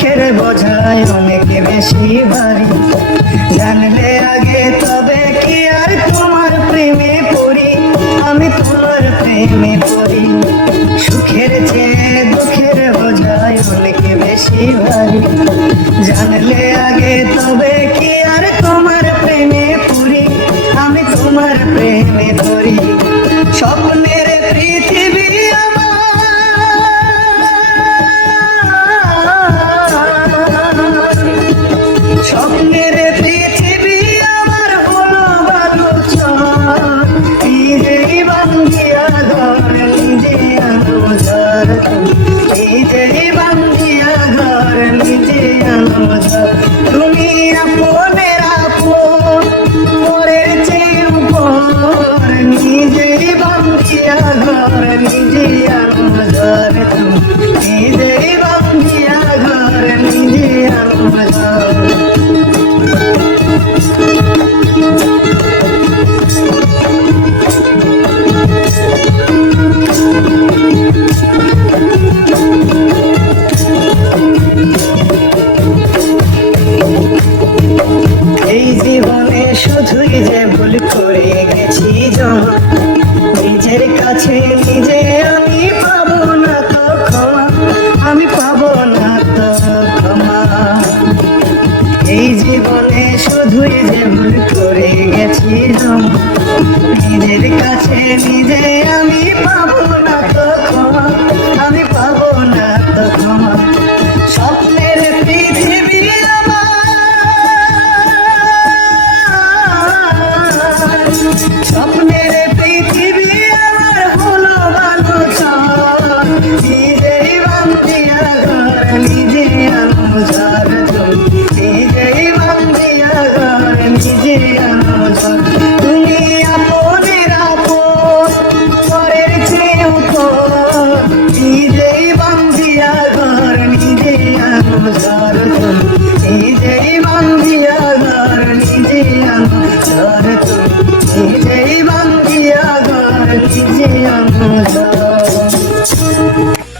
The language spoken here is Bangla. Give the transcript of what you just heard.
দুঃখের বোঝায় অনেক বেশি ভারী। জানলে আগে তবে কি আর তোমার প্রেমে পড়ি, আমি তোমার প্রেমে পড়ি। সুখের চেয়ে দুঃখের বোঝায় অনেক বেশি ভারী। জানলে আগে তবে কি আর তোমার প্রেমে পড়ি, আমি তোমার প্রেমে পড়ি। স্বপ্নের পৃথিবী স্বপ্নের পৃথিবী আমার হলো বালুচর, নিজেই বান্ধিয়া ঘর নিজে আলোঝর, নিজেই বান্ধিয়া ঘর নিজে আলোঝর। তুমি আপনের আপন পরের চেয়ে উপর, নিজেই বান্ধিয়া ঘর নিজে আলোঝর, নিজেই বান্ধিয়া ঘর নিজে আলোঝর। এই জীবনে শুধুই যে ভুল করে গেছি জমা, নিজের কাছে নিজে আমি পাবো না তো ক্ষমা, আমি পাবো না তো ক্ষমা। এই জীবনে শুধুই যে ভুল করে গেছি জমা, নিজের কাছে নিজে আমি পাবো না তো ক্ষমা, আমি পাবো না তো ক্ষমা। স্বপ্নের পৃথিবী স্বপ্নের পৃথিবী আমার হলো বালুচর, নিজেই বান্ধিয়া ঘর নিজে আলোঝর, নিজেই বান্ধিয়া ঘর নিজে আলোঝর। তুমি আপনের আপন পরের চেয়ে উপর, নিজেই বান্ধিয়া ঘর নিজে আলোঝর, নিজেই বান্ধিয়া ঘর নিজে আলোঝর।